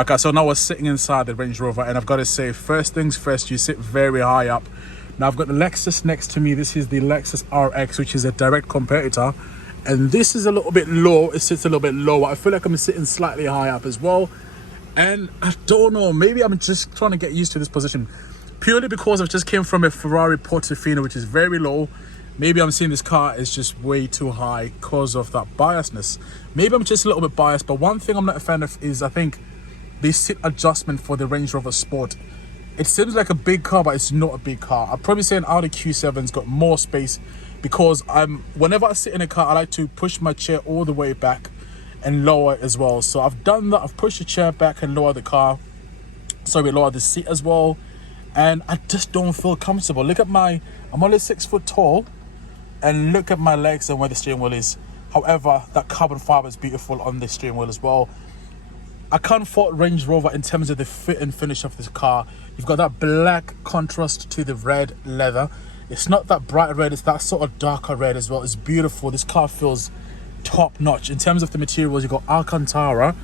Right guys, so now we're sitting inside the Range Rover, and I've got to say, first things first, you sit very high up. Now I've got the Lexus next to me. This is the Lexus RX, which is a direct competitor, and this is a little bit low. It sits a little bit lower. I feel like I'm sitting slightly high up as well, and I don't know, maybe I'm just trying to get used to this position purely because I've just came from a Ferrari Portofino, which is very low. Maybe I'm seeing this car is just way too high because of that biasness. Maybe I'm just a little bit biased, but one thing I'm not a fan of is, I think, the seat adjustment for the Range Rover Sport. It seems like a big car, but it's not a big car. I'd probably say an Audi Q7's got more space, because whenever I sit in a car, I like to push my chair all the way back and lower it as well. So I've done that. I've pushed the chair back and lowered the car. Sorry, lowered the seat as well. And I just don't feel comfortable. Look at I'm only 6 foot tall, and look at my legs and where the steering wheel is. However, that carbon fiber is beautiful on the steering wheel as well. I can't fault Range Rover in terms of the fit and finish of this car. You've got that black contrast to the red leather. It's not that bright red, it's that sort of darker red as well. It's beautiful. This car feels top notch. In terms of the materials, you've got Alcantara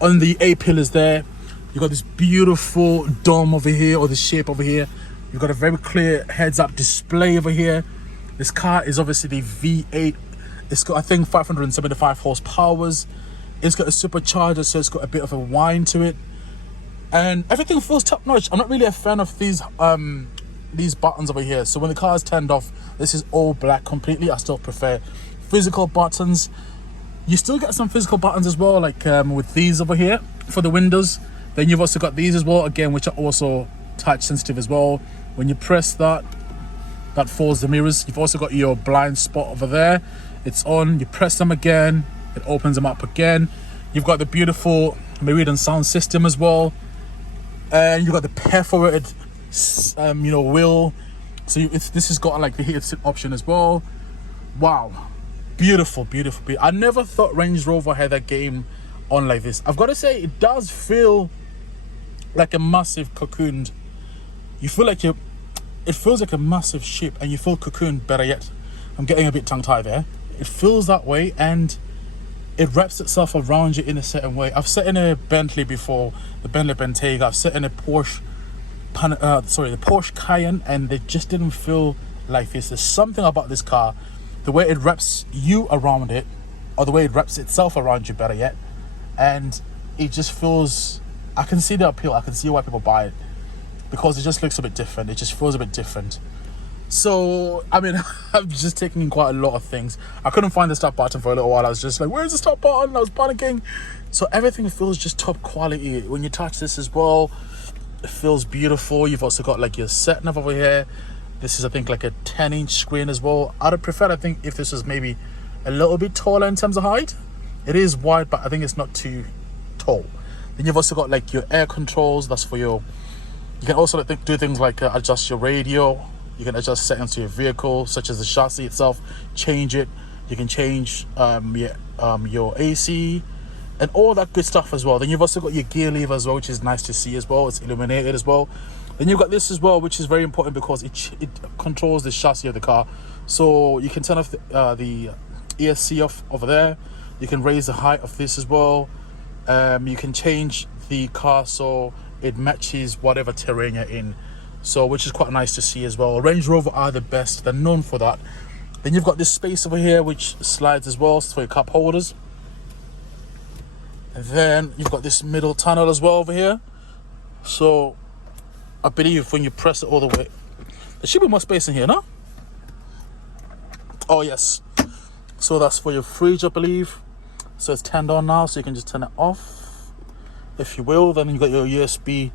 on the A-pillars there. You've got this beautiful dome over here, or the shape over here. You've got a very clear heads-up display over here. This car is obviously the V8. It's got, I think, 575 horsepower. It's got a supercharger, so it's got a bit of a whine to it, and everything feels top notch. I'm not really a fan of these buttons over here. So when the car is turned off, this is all black completely. I still prefer physical buttons. You still get some physical buttons as well, like with these over here for the windows. Then you've also got these as well, again, which are also touch sensitive as well. When you press that falls the mirrors. You've also got your blind spot over there. It's on. You press them again, it opens them up again. You've got the beautiful Meridian sound system as well, and you've got the perforated wheel. So this has got like the heated seat option as well. Wow, beautiful. I never thought Range Rover had a game on like this. I've got to say, it does feel like a massive cocooned. You feel like it feels like a massive ship, and you feel cocooned. Better yet, I'm getting a bit tongue-tied there. It feels that way, and it wraps itself around you in a certain way. I've sat in a Bentley before, the Bentley Bentayga. I've sat in a Porsche, the Porsche Cayenne, and they just didn't feel like this. There's something about this car, the way it wraps you around it, or the way it wraps itself around you, better yet, and it just feels. I can see the appeal. I can see why people buy it, because it just looks a bit different. It just feels a bit different. So, I mean, I'm just taking in quite a lot of things. I couldn't find the start button for a little while. I was just like, where's the start button? I was panicking. So everything feels just top quality. When you touch this as well, it feels beautiful. You've also got like your set nav over here. This is, I think, like a 10-inch screen as well. I'd have preferred, I think, if this was maybe a little bit taller in terms of height. It is wide, but I think it's not too tall. Then you've also got like your air controls. That's for your. You can also do things like adjust your radio. You can adjust settings to your vehicle, such as the chassis itself. Change it. You can change your AC and all that good stuff as well. Then you've also got your gear lever as well, which is nice to see as well. It's illuminated as well. Then you've got this as well, which is very important because it controls the chassis of the car. So you can turn off the ESC off over there. You can raise the height of this as well. You can change the car so it matches whatever terrain you're in. So, which is quite nice to see as well. Range Rover are the best. They're known for that. Then you've got this space over here, which slides as well, for your cup holders. And then you've got this middle tunnel as well over here. So, I believe when you press it all the way, there should be more space in here, no? Oh, yes. So, that's for your fridge, I believe. So, it's turned on now, so you can just turn it off, if you will. Then you've got your USB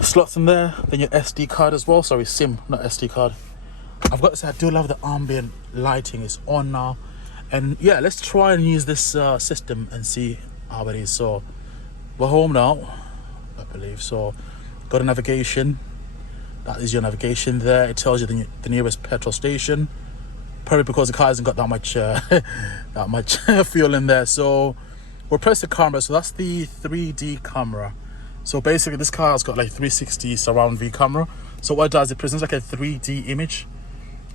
slots in there, then your SD card as well. Sorry, SIM, not SD card. I've got to say, I do love the ambient lighting. It's on now, and yeah, let's try and use this system and see how it is. So we're home now, I believe. So got a navigation. That is your navigation there. It tells you the nearest petrol station, probably because the car hasn't got that much fuel in there. So we'll press the camera. So that's the 3D camera. So basically, this car has got like 360 surround view camera. So what it does, it presents like a 3D image.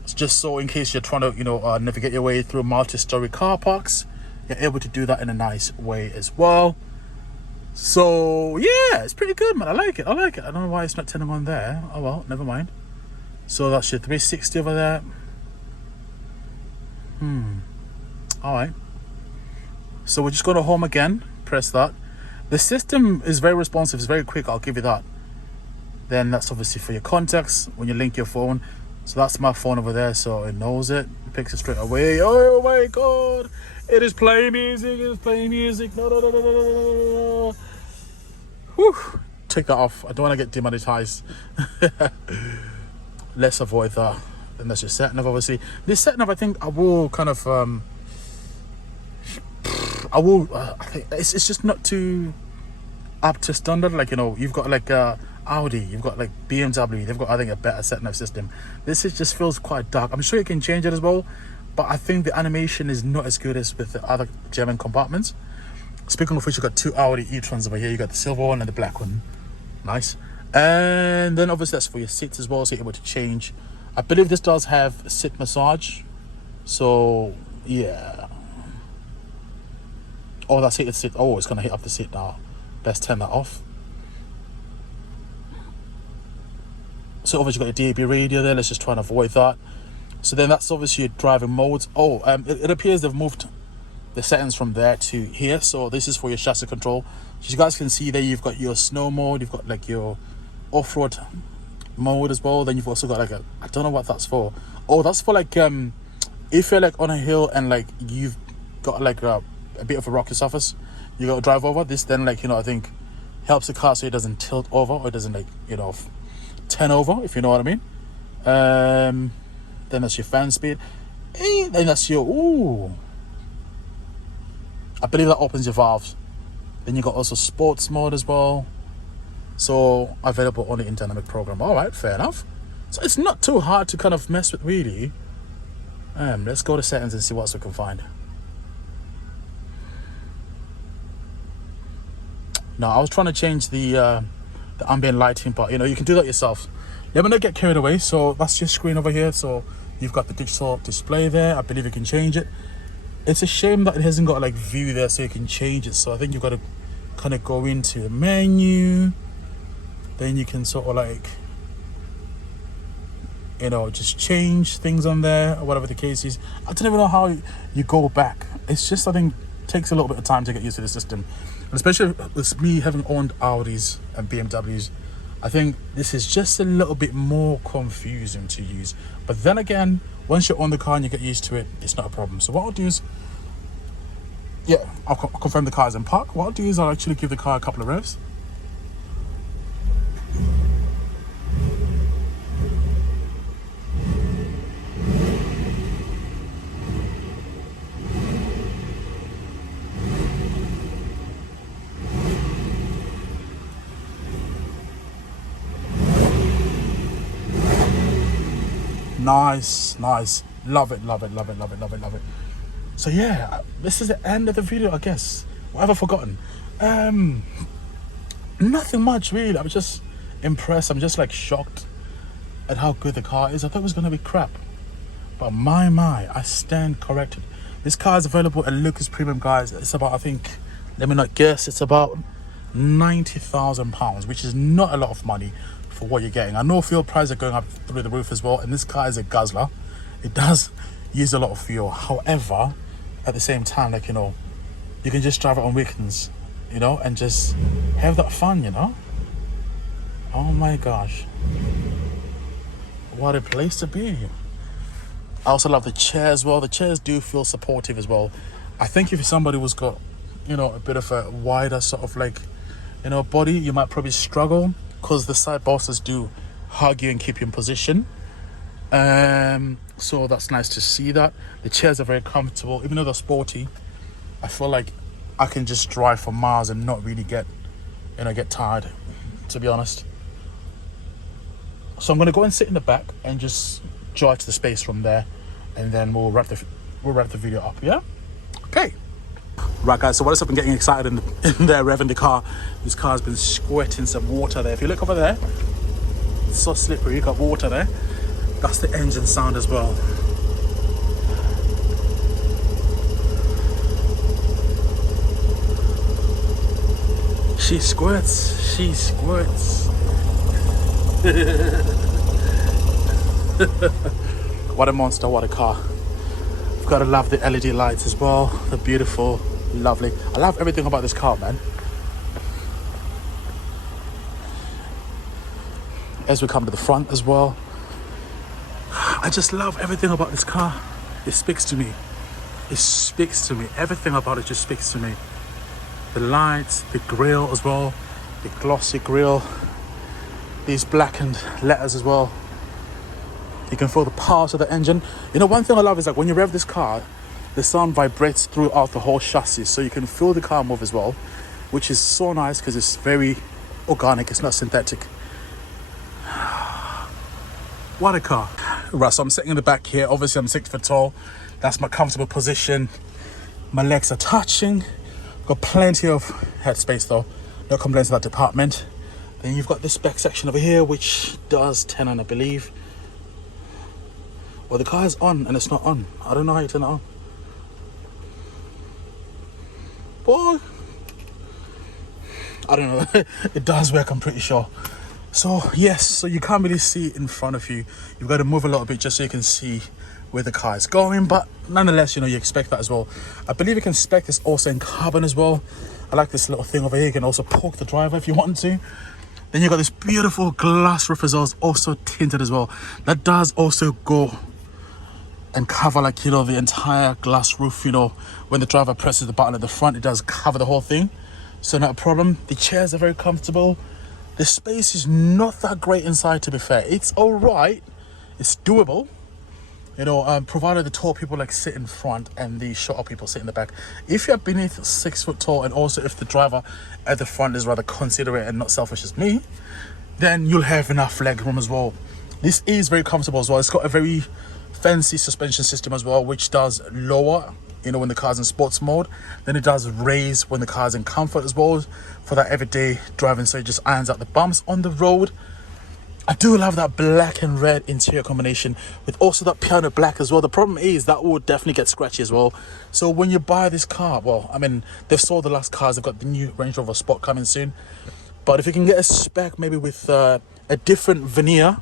It's just so in case you're trying to, navigate your way through multi-story car parks, you're able to do that in a nice way as well. So yeah, it's pretty good, man. I like it. I don't know why it's not turning on there. Oh well, never mind. So that's your 360 over there. All right. So we're just going to home again. Press that. The system is very responsive. It's very quick. I'll give you that. Then that's obviously for your contacts when you link your phone. So that's my phone over there. So it knows it. It picks it straight away. Oh my God. It is playing music. It is playing music. No. Whew. Take that off. I don't want to get demonetized. Let's avoid that. And that's your setting of, obviously. This setting of, I think I will kind of, I think it's just not too up to standard. Like, you know, you've got like Audi, you've got like BMW, they've got, I think, a better setting of system. This is just feels quite dark. I'm sure you can change it as well, but I think the animation is not as good as with the other German compartments. Speaking of which, you've got two Audi e-trons over here. You got the silver one and the black one. Nice. And then obviously that's for your seats as well, so you're able to change. I believe this does have seat massage. So yeah. Oh, that's heated seat. Oh, it's gonna hit up the seat now. Best turn that off. So obviously you've got a DAB radio there. Let's just try and avoid that. So then that's obviously your driving modes. Oh, it appears they've moved the settings from there to here. So this is for your chassis control. So you guys can see there, you've got your snow mode, you've got like your off-road mode as well. Then you've also got like a, I don't know what that's for. Oh, that's for like if you're like on a hill and like you've got like a bit of a rocky surface, you got to drive over this, then like, you know, I think helps the car so it doesn't tilt over, or it doesn't like, you know, turn over, if you know what I mean. Then that's your fan speed. Then that's your, ooh, I believe that opens your valves. Then you got also sports mode as well. So available on the in dynamic program. All right, fair enough. So it's not too hard to kind of mess with, really. Let's go to settings and see what else we can find. Now, I was trying to change the ambient lighting, but you know, you can do that yourself. Let me not get carried away. So that's your screen over here. So you've got the digital display there. I believe you can change it. It's a shame that it hasn't got like view there so you can change it. So I think you've got to kind of go into the menu. Then you can sort of like, you know, just change things on there or whatever the case is. I don't even know how you go back. It's just, I think, takes a little bit of time to get used to the system. And especially with me having owned Audis and BMWs, I think this is just a little bit more confusing to use. But then again, once you're on the car and you get used to it, it's not a problem. So what I'll do is, yeah, I'll confirm the car is in park. What I'll do is I'll actually give the car a couple of revs. Nice. Love it. So yeah, this is the end of the video, I guess. What have I forgotten? Nothing much really. I'm just impressed. I'm just like shocked at how good the car is. I thought it was gonna be crap, but my, I stand corrected. This car is available at Lucas Premium, guys. It's about, I think, let me not guess, it's about £90,000, which is not a lot of money for what you're getting. I know fuel prices are going up through the roof as well, and this car is a guzzler. It does use a lot of fuel. However, at the same time, like, you know, you can just drive it on weekends, you know, and just have that fun, you know. Oh my gosh, what a place to be. I also love the chair as well. The chairs do feel supportive as well. I think if somebody was got, you know, a bit of a wider sort of like, you know, body, you might probably struggle, because the side bolsters do hug you and keep you in position. So that's nice to see that. The chairs are very comfortable, even though they're sporty. I feel like I can just drive for miles and not really get tired, to be honest. So I'm gonna go and sit in the back and just judge the space from there, and then we'll wrap the video up. Yeah. Okay. Right, guys, so what else I've been getting excited in there, revving the car. This car's been squirting some water there. If you look over there, it's so slippery, you got water there. That's the engine sound as well. She squirts. She squirts. What a monster, what a car. You've got to love the LED lights as well. They're beautiful, lovely. I love everything about this car, man. As we come to the front as well, I just love everything about this car. It speaks to me. It speaks to me. Everything about it just speaks to me. The lights, the grille as well, the glossy grille, these blackened letters as well. You can feel the power of the engine. You know, one thing I love is like when you rev this car, the sound vibrates throughout the whole chassis, so you can feel the car move as well, which is so nice because it's very organic. It's not synthetic. What a car. Right, so I'm sitting in the back here. Obviously I'm 6 foot tall. That's my comfortable position. My legs are touching. Got plenty of headspace though. No complaints about that department. Then you've got this back section over here, which does turn on, I believe. Well, the car is on and it's not on. I don't know how you turn it on. Boy, I don't know. It does work, I'm pretty sure. So yes, so you can't really see it in front of you. You've got to move a little bit just so you can see where the car is going, but nonetheless, you know, you expect that as well. I believe you can spec this also in carbon as well. I like this little thing over here. You can also poke the driver if you want to. Then you've got this beautiful glass roof as well, also tinted as well. That does also go and cover, like, you know, the entire glass roof. You know, when the driver presses the button at the front, it does cover the whole thing, so not a problem. The chairs are very comfortable. The space is not that great inside, to be fair. It's all right, it's doable, you know, provided the tall people like sit in front and the shorter people sit in the back. If you're beneath 6 foot tall, and also if the driver at the front is rather considerate and not selfish as me, then you'll have enough leg room as well. This is very comfortable as well. It's got a very fancy suspension system as well, which does lower, you know, when the car's in sports mode. Then it does raise when the car's in comfort as well, for that everyday driving, so it just irons out the bumps on the road. I do love that black and red interior combination with also that piano black as well. The problem is that will definitely get scratchy as well. So when you buy this car, well, I mean, they've sold the last cars. They've got the new Range Rover Sport coming soon, but if you can get a spec maybe with a different veneer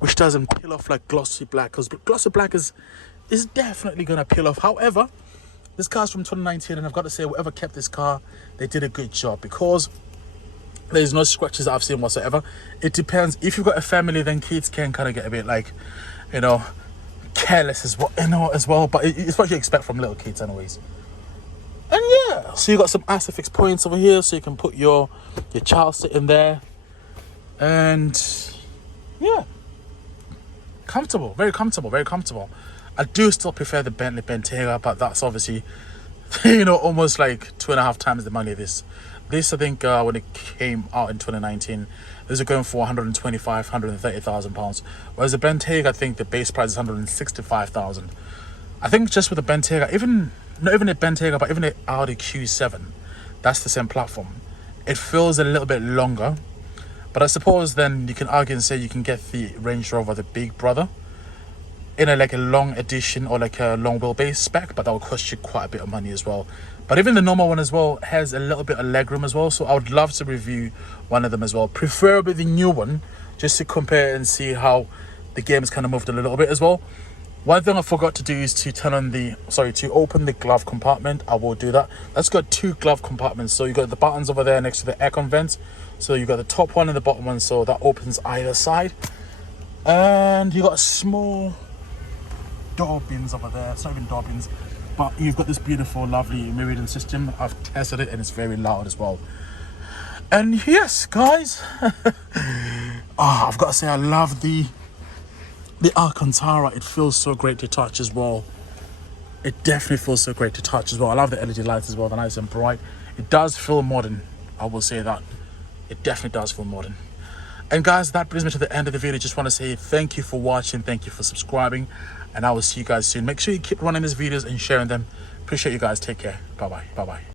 which doesn't peel off like glossy black, because glossy black is definitely gonna peel off. However, this car's from 2019, and I've got to say, whoever kept this car, they did a good job, because there's no scratches that I've seen whatsoever. It depends. If you've got a family, then kids can kind of get a bit, like, you know, careless as well, you know, as well. But it's what you expect from little kids anyways. And yeah, so you got some Isofix points over here, so you can put your child sit in there. And yeah, comfortable, very comfortable, very comfortable. I do still prefer the Bentley Bentayga, but that's obviously, you know, almost like 2.5 times the money of this. This, I think, when it came out in 2019, these are going for 125, 130,000 pounds. Whereas the Bentayga, I think the base price is 165,000. I think just with the Bentayga, not even the Bentayga, but even the Audi Q7, that's the same platform. It feels a little bit longer, but I suppose then you can argue and say you can get the Range Rover, the big brother, in a long edition or like a long wheelbase spec, but that will cost you quite a bit of money as well. But even the normal one as well has a little bit of legroom as well, so I would love to review one of them as well, preferably the new one, just to compare and see how the game has kind of moved a little bit as well. One thing I forgot to do is to to open the glove compartment. I will do that. That's got 2 glove compartments, so you got the buttons over there next to the aircon vents. So you got the top one and the bottom one, so that opens either side. And you got a small door bins over there. It's not even door bins, but you've got this beautiful, lovely Meridian system. I've tested it and it's very loud as well. And yes, guys, I've got to say, I love the Alcantara. It feels so great to touch as well. It definitely feels so great to touch as well. I love the LED lights as well, they're nice and bright. It does feel modern, I will say that. It definitely does feel modern. And guys, that brings me to the end of the video. Just want to say thank you for watching, thank you for subscribing, and I will see you guys soon. Make sure you keep running these videos and sharing them. Appreciate you guys. Take care. Bye bye.